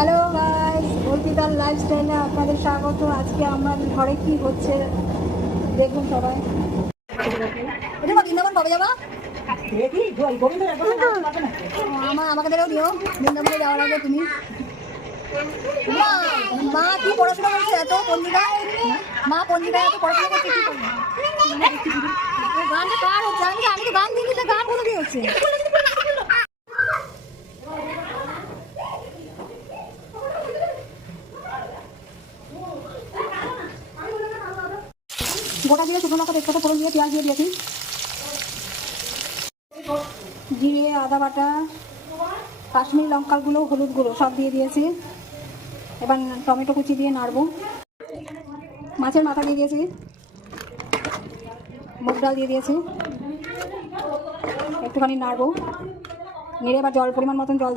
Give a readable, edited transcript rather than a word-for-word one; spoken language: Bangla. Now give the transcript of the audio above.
হ্যালো গাইস, অর্পিতার লাইফস্টাইলে আপনাদের স্বাগত। আজকে আমার ঘরে কি হচ্ছে দেখুন সবাই। এটা বৃন্দাবন কবে যাবা? আমাকে দেবেও দিও, বৃন্দাবনে যাওয়ার আগে তুমি। মা কি পড়াশোনা করছে এত? পঞ্জিকা মা পঞ্জিকা এত পড়াশোনা করছে কি করবে? গানটা কার হচ্ছে? আমি তো গান দিই, গান কোনো কি হচ্ছে? গোটা জিরে শুকনো লঙ্কা তেজপাতা ফোড়ন দিয়ে পেঁয়াজ দিয়ে দিয়েছি, জিরে আদা বাটা কাশ্মীরি লঙ্কার গুঁড়ো হলুদ গুঁড়ো সব দিয়ে দিয়েছি। এবার টমেটো কুচি দিয়ে নাড়বো। মাছের মাথা দিয়ে দিয়েছি, মুগ ডাল দিয়ে দিয়েছি, একটুখানি নাড়বো। নেড়ে এবার পরিমাণ মতন জল দেবে।